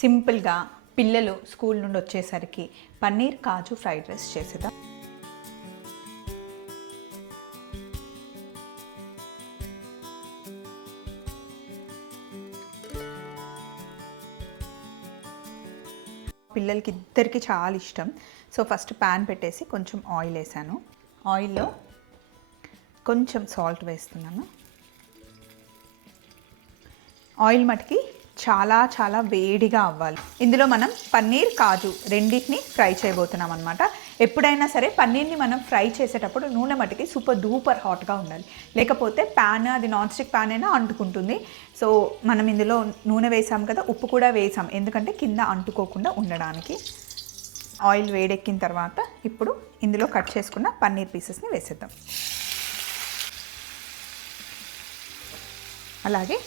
సింపుల్గా పిల్లలు స్కూల్ నుండి వచ్చేసరికి పన్నీర్ కాజు ఫ్రైడ్ రైస్ చేసేద్దాం. పిల్లలకి ఇద్దరికి చాలా ఇష్టం. సో ఫస్ట్ ప్యాన్ పెట్టేసి కొంచెం ఆయిల్ వేసాను. ఆయిల్లో కొంచెం సాల్ట్ వేస్తున్నాను. ఆయిల్ మటుకి చాలా వేడిగా అవ్వాలి. ఇందులో మనం పన్నీర్ కాజు రెండింటిని ఫ్రై చేయబోతున్నాం అనమాట. ఎప్పుడైనా సరే పన్నీర్ని మనం ఫ్రై చేసేటప్పుడు నూనె మటుకి సూపర్ డూపర్ హాట్గా ఉండాలి, లేకపోతే ప్యాన్ అది నాన్ స్టిక్ ప్యాన్ అయినా అంటుకుంటుంది. సో మనం ఇందులో నూనె వేసాం కదా, ఉప్పు కూడా వేసాం, ఎందుకంటే కింద అంటుకోకుండా ఉండడానికి. ఆయిల్ వేడెక్కిన తర్వాత ఇప్పుడు ఇందులో కట్ చేసుకున్న పన్నీర్ పీసెస్ని వేసేద్దాం. అలాగే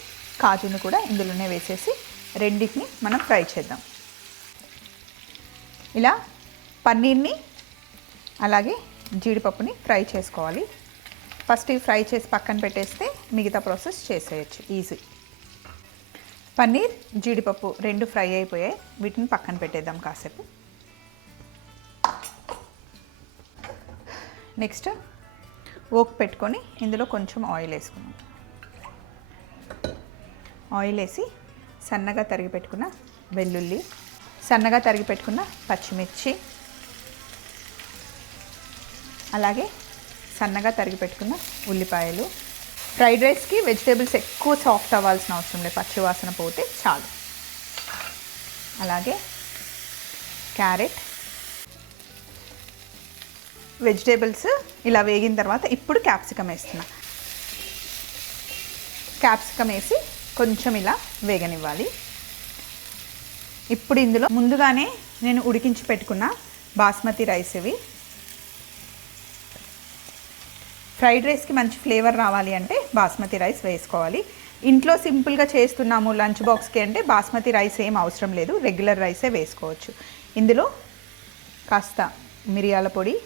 కాజును కూడా ఇందులోనే వేసేసి రెండింటిని మనం ఫ్రై చేద్దాం. ఇలా పన్నీర్ని అలాగే జీడిపప్పుని ఫ్రై చేసుకోవాలి. ఫస్ట్ ఇవి ఫ్రై చేసి పక్కన పెట్టేస్తే మిగతా ప్రాసెస్ చేసేయచ్చు ఈజీ. పన్నీర్ జీడిపప్పు రెండు ఫ్రై అయిపోయాయి, వీటిని పక్కన పెట్టేద్దాం కాసేపు. నెక్స్ట్ ఓక్ పెట్టుకొని ఇందులో కొంచెం ఆయిల్ వేసుకున్నాం. ఆయిల్ వేసి సన్నగా తరిగి పెట్టుకున్న వెల్లుల్లి, సన్నగా తరిగి పెట్టుకున్న పచ్చిమిర్చి, అలాగే సన్నగా తరిగి పెట్టుకున్న ఉల్లిపాయలు. ఫ్రైడ్ రైస్కి వెజిటేబుల్స్ ఎక్కువ సాఫ్ట్ అవ్వాల్సిన అవసరం లేదు, పచ్చివాసన పోతే చాలు. అలాగే క్యారెట్. వెజిటేబుల్స్ ఇలా వేగిన తర్వాత ఇప్పుడు క్యాప్సికమ్ వేస్తున్నా. క్యాప్సికమ్ వేసి కొంచెం ఇలా వేగనివ్వాలి. ఇప్పుడు ఇందులో ముందుగానే నేను ఉడికించి పెట్టుకున్న బాస్మతి రైస్ ఇవి. ఫ్రైడ్ రైస్కి మంచి ఫ్లేవర్ రావాలి అంటే బాస్మతి రైస్ వేసుకోవాలి. ఇంట్లో సింపుల్గా చేస్తున్నాము లంచ్ బాక్స్కి అంటే బాస్మతి రైస్ ఏం అవసరం లేదు, రెగ్యులర్ రైసే వేసుకోవచ్చు. ఇందులో కాస్త మిరియాల పొడి,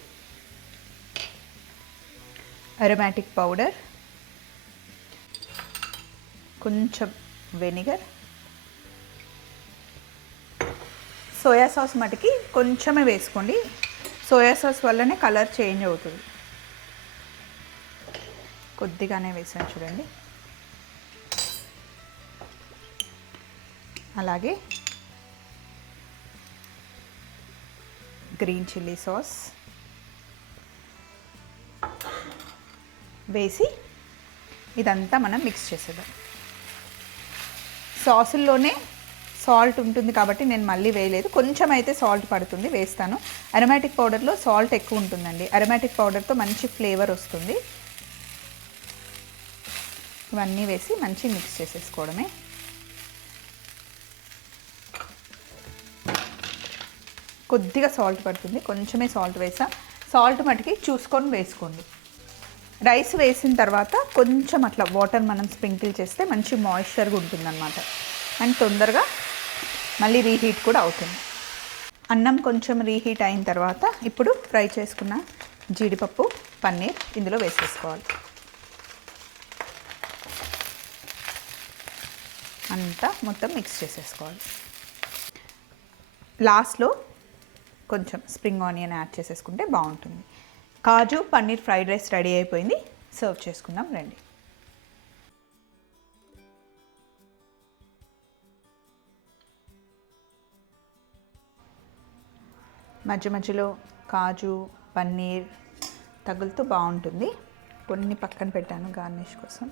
అరోమాటిక్ పౌడర్, కొంచెం వెనిగర్, సోయా సాస్ మటుకి కొంచెమే వేసుకోండి, సోయా సాస్ వల్లనే కలర్ చేంజ్ అవుతుంది. కొద్దిగానే వేసాను చూడండి. అలాగే గ్రీన్ చిల్లీ సాస్ వేసి ఇదంతా మనం మిక్స్ చేసేద్దాం. సాసుల్లోనే సాల్ట్ ఉంటుంది కాబట్టి నేను మళ్ళీ వేయలేదు, కొంచెం అయితే సాల్ట్ పడుతుంది, వేస్తాను. అరోమాటిక్ పౌడర్లో సాల్ట్ ఎక్కువ ఉంటుందండి, అరోమాటిక్ పౌడర్తో మంచి ఫ్లేవర్ వస్తుంది. ఇవన్నీ వేసి మంచి మిక్స్ చేసేసుకోవడమే. కొద్దిగా సాల్ట్ పడుతుంది, కొంచెమే సాల్ట్ వేసా. సాల్ట్ మటుకి చూసుకొని వేసుకోండి. రైస్ వేసిన తర్వాత కొంచెం అట్లా వాటర్ మనం స్ప్రింకిల్ చేస్తే మంచి మాయిశ్చర్గా ఉంటుందన్నమాట, అండ్ తొందరగా మళ్ళీ రీహీట్ కూడా అవుతుంది. అన్నం కొంచెం రీహీట్ అయిన తర్వాత ఇప్పుడు ఫ్రై చేసుకున్న జీడిపప్పు, పన్నీర్ ఇందులో వేసేసుకోవాలి. అంతా మొత్తం మిక్స్ చేసేసుకోవాలి. లాస్ట్లో కొంచెం స్ప్రింగ్ ఆనియన్ యాడ్ చేసేసుకుంటే బాగుంటుంది. కాజు పన్నీర్ ఫ్రైడ్ రైస్ రెడీ అయిపోయింది, సర్వ్ చేసుకుందాం రండి. మధ్య మధ్యలో కాజు పన్నీర్ తగులుతూ బాగుంటుంది. కొన్ని పక్కన పెట్టాను గార్నిష్ కోసం.